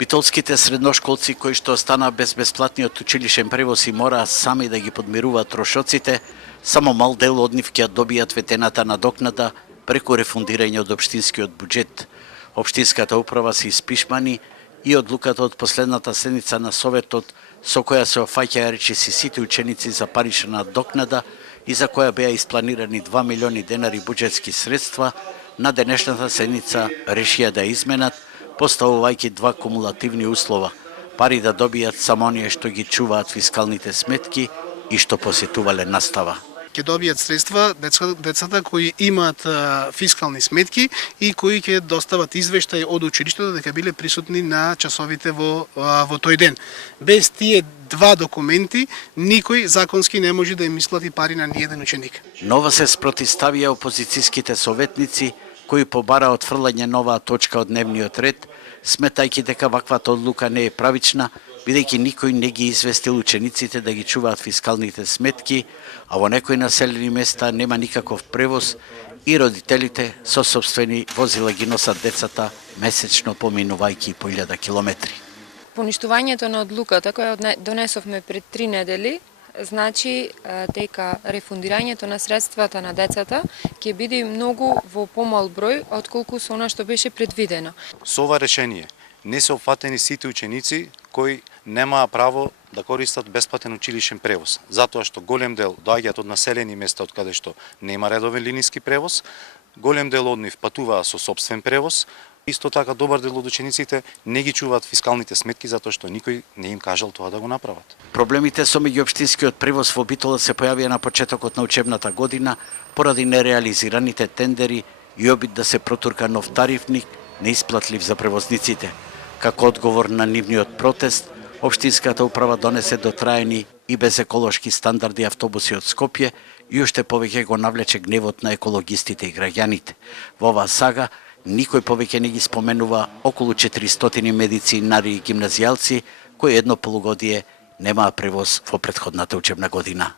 Битолските средношколци кои што остана без бесплатниот училишен превоз и мора сами да ги подмируваат трошоците, само мал дел од нив ќе добијат ветената надокнада преку рефундирање од општинскиот буџет. Општинската управа се испишмани и одлуката од последната седница на Советот со која се офаќаа речиси сите ученици за парична надокнада и за која беа испланирани 2 милиони денари буџетски средства, на денешната седница решија да изменат, поставувајќи два кумулативни услова: пари да добијат само оние што ги чуваат фискалните сметки и што посетувале настава. Ќе добијат средства децата кои имаат фискални сметки и кои ќе достават извештај од училиштето дека биле присутни на часовите во тој ден. Без тие два документи никој законски не може да им исплати пари на ниеден ученик. Нова се спротивставија опозицијските советници кои побара отфрлање новаа точка од дневниот ред, сметајќи дека ваквата одлука не е правична, бидејќи никој не ги известил учениците да ги чуваат фискалните сметки, а во некои населени места нема никаков превоз и родителите со сопствени возила ги носат децата месечно поминувајќи по 1000 километри. Поништувањето на одлуката која донесовме пред 3 недели значи дека рефундирањето на средствата на децата ќе биде многу во помал број отколку со она што беше предвидено. Со ова решение не се опфатени сите ученици кои немаа право да користат бесплатен училишен превоз, затоа што голем дел доаѓаат од населени места од каде што нема редовен линиски превоз, голем дел од нив патуваа со сопствен превоз. Исто така добар дел од учениците не ги чуваат фискалните сметки затоа што никој не им кажал тоа да го направат. Проблемите со меѓуопштинскиот превоз во Битола се појавија на почетокот на учебната година поради нереализираните тендери и обид да се протурка нов тарифник неисплатлив за превозниците. Како одговор на нивниот протест, општинската управа донесе дотраени и без еколошки стандарди автобуси од Скопје и уште повеќе го навлече гневот на екологистите и граѓаните. Во оваа сага никој повеќе не ги споменува околу 400 медицинари и гимназијалци кои едно полугодие немаа превоз во претходната учебна година.